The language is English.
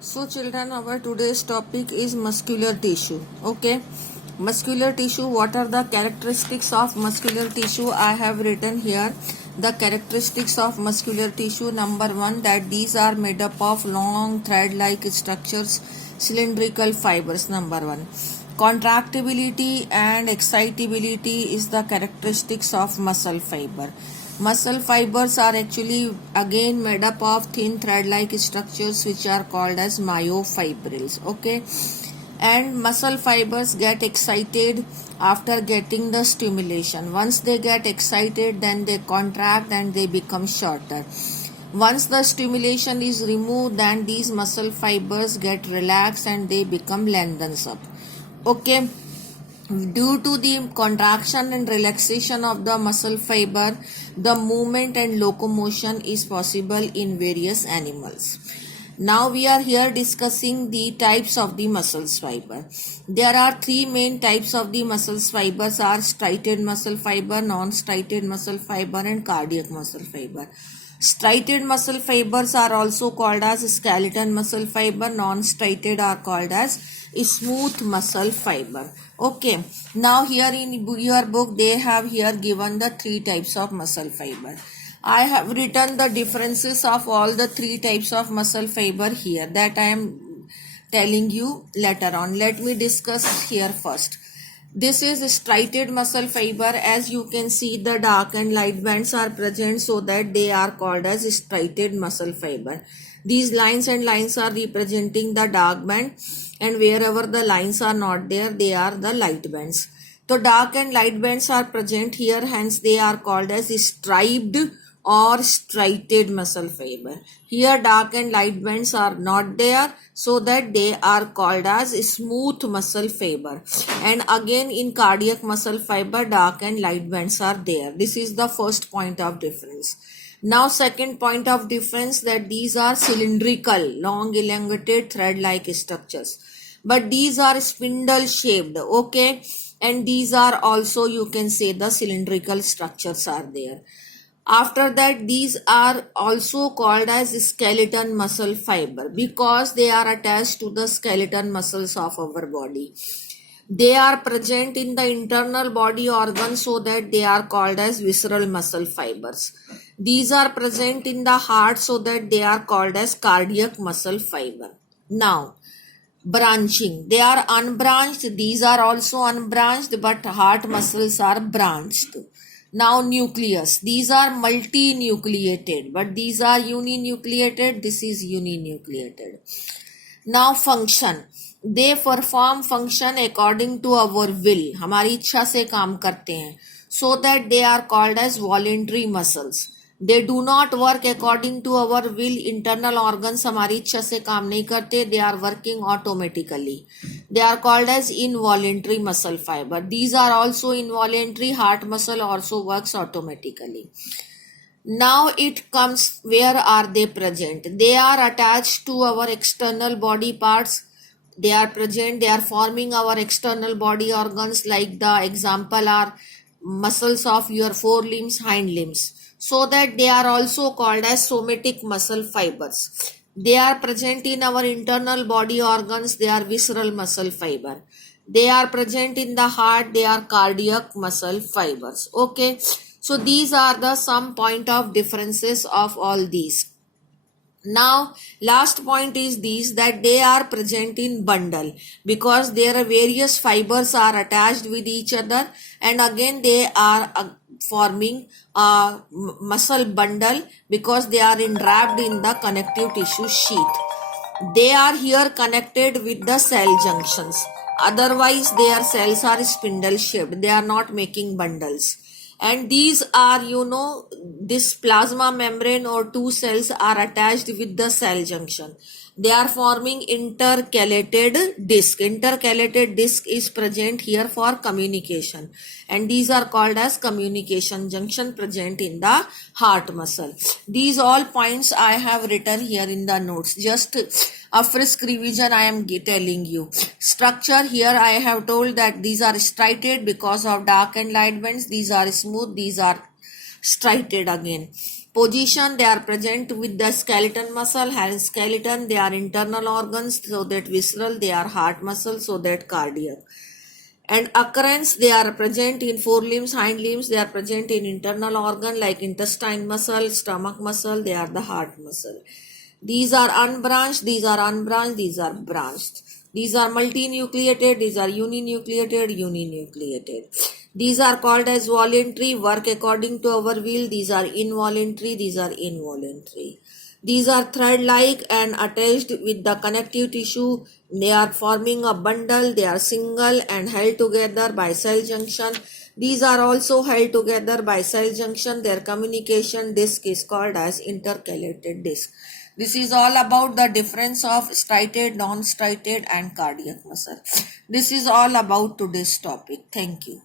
So children, our today's topic is muscular tissue. Okay, muscular tissue. What are the characteristics of muscular tissue? I have written here the characteristics of muscular tissue. Number one, that these are made up of long thread-like structures, cylindrical fibers. Number one, contractibility and excitability is the characteristics of muscle fiber. Muscle fibers are actually again made up of thin thread-like structures which are called as myofibrils. Okay, and muscle fibers get excited after getting the stimulation. Once they get excited, then they contract and they become shorter. Once the stimulation is removed, then these muscle fibers get relaxed and they become lengthens up. Okay, due to the contraction and relaxation of the muscle fiber, the movement and locomotion is possible in various animals. Now we are here discussing the types of the muscles fiber. There are three main types of the muscles fibers are striated muscle fiber, non-striated muscle fiber and cardiac muscle fiber. Striated muscle fibers are also called as skeleton muscle fiber. Non-striated are called as smooth muscle fiber. Okay. Now here in your book they have here given the three types of muscle fiber. I have written the differences of all the three types of muscle fiber here that I am telling you later on. Let me discuss here first. This is striated muscle fiber. As you can see, the dark and light bands are present, so that they are called as striated muscle fiber. These lines and lines are representing the dark band, and wherever the lines are not there, they are the light bands. So dark and light bands are present here, hence they are called as striped or striated muscle fiber. Here dark and light bands are not there, so that they are called as smooth muscle fiber. And again in cardiac muscle fiber, dark and light bands are there. This is the first point of difference. Now second point of difference, that these are cylindrical, long elongated thread-like structures. But these are spindle shaped, okay? And these are also, you can say, the cylindrical structures are there. After that, these are also called as skeleton muscle fiber because they are attached to the skeleton muscles of our body. They are present in the internal body organs, so that they are called as visceral muscle fibers. These are present in the heart, so that they are called as cardiac muscle fiber. Now, branching. They are unbranched. These are also unbranched, but heart muscles are branched. Now nucleus. These are multinucleated, but these are uninucleated. This is uninucleated. Now function. They perform function according to our will. हमारी इच्छा से काम करते हैं. So that they are called as voluntary muscles. They do not work according to our will. Internal organs हमारी इच्छा से काम नहीं करते. They are working automatically. They are called as involuntary muscle fiber. These are also involuntary. Heart muscle also works automatically. Now it comes, where are they present? They are attached to our external body parts. They are present, they are forming our external body organs, like the example are muscles of your forelimbs, hind limbs. So that they are also called as somatic muscle fibers. They are present in our internal body organs, they are visceral muscle fiber. They are present in the heart, they are cardiac muscle fibers. Okay. So these are the some point of differences of all these. Now last point is these, that they are present in bundle because there are various fibers are attached with each other, and again they are forming a muscle bundle because they are enwrapped in the connective tissue sheath. They are here connected with the cell junctions. Otherwise their cells are spindle shaped. They are not making bundles. And these are, this plasma membrane or two cells are attached with the cell junction. They are forming intercalated disc. Intercalated disc is present here for communication. And these are called as communication junction present in the heart muscle. These all points I have written here in the notes. Just a frisk revision I am telling you. Structure here I have told that these are striated because of dark and light bands. These are smooth. These are striated again. position, they are present with the skeleton muscle. Hence skeleton, they are internal organs, so that visceral, they are heart muscle, so that cardiac. And occurrence, they are present in forelimbs, hind limbs, they are present in internal organ like intestine muscle, stomach muscle, they are the heart muscle. These are unbranched, these are unbranched, these are branched. These are multinucleated, these are uninucleated. These are called as voluntary, work according to our will. These are involuntary, these are involuntary. These are thread-like and attached with the connective tissue. They are forming a bundle. They are single and held together by cell junction. These are also held together by cell junction. Their communication disc is called as intercalated disc. This is all about the difference of striated, non-striated and cardiac muscle. This is all about today's topic. Thank you.